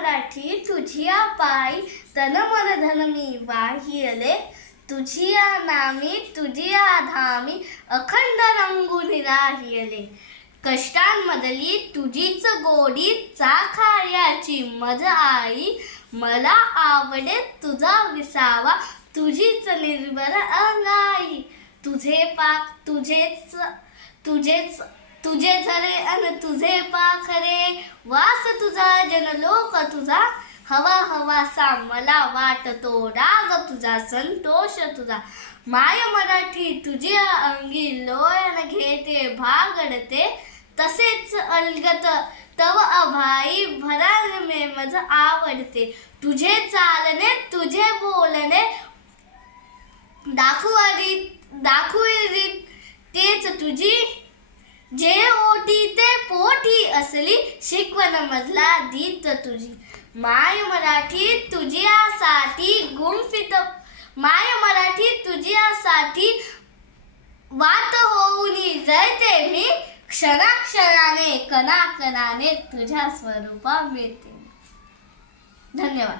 मराठी तुझिया पायी तन मन धन मी वाहियले तुझिया नामी तुझिया धामी अखंड रंगून राहियले कष्टांमधली तुझीच गोडी चाखायाची मज आई मला आवडे तुझा विसावा तुझीच निर्मल अंगाई तुझे पाक तुझेच तुझेच तुझे झरे अन तुझे पाखरे वास तुझा जनलोक तुझा हवा हवासा मला वाटतो राग तुझा संतोष तुझा माय मराठी तुझी अंगी लोयन घेते भागडते तसेच अलगत तव अभाई भरान मे मज आवडते तुझे चालणे तुझे बोलणे दाखुरी तेच तुझी जे ओटी ते पोटी असली शिकवण मधला दीत तुझी माय मराठी तुझ्यासाठी गुंफित माय मराठी तुझ्यासाठी वाट होऊनी जळते मी क्षणाक्षणाने कणाकणाने तुझ्या स्वरूपा मिळते. धन्यवाद.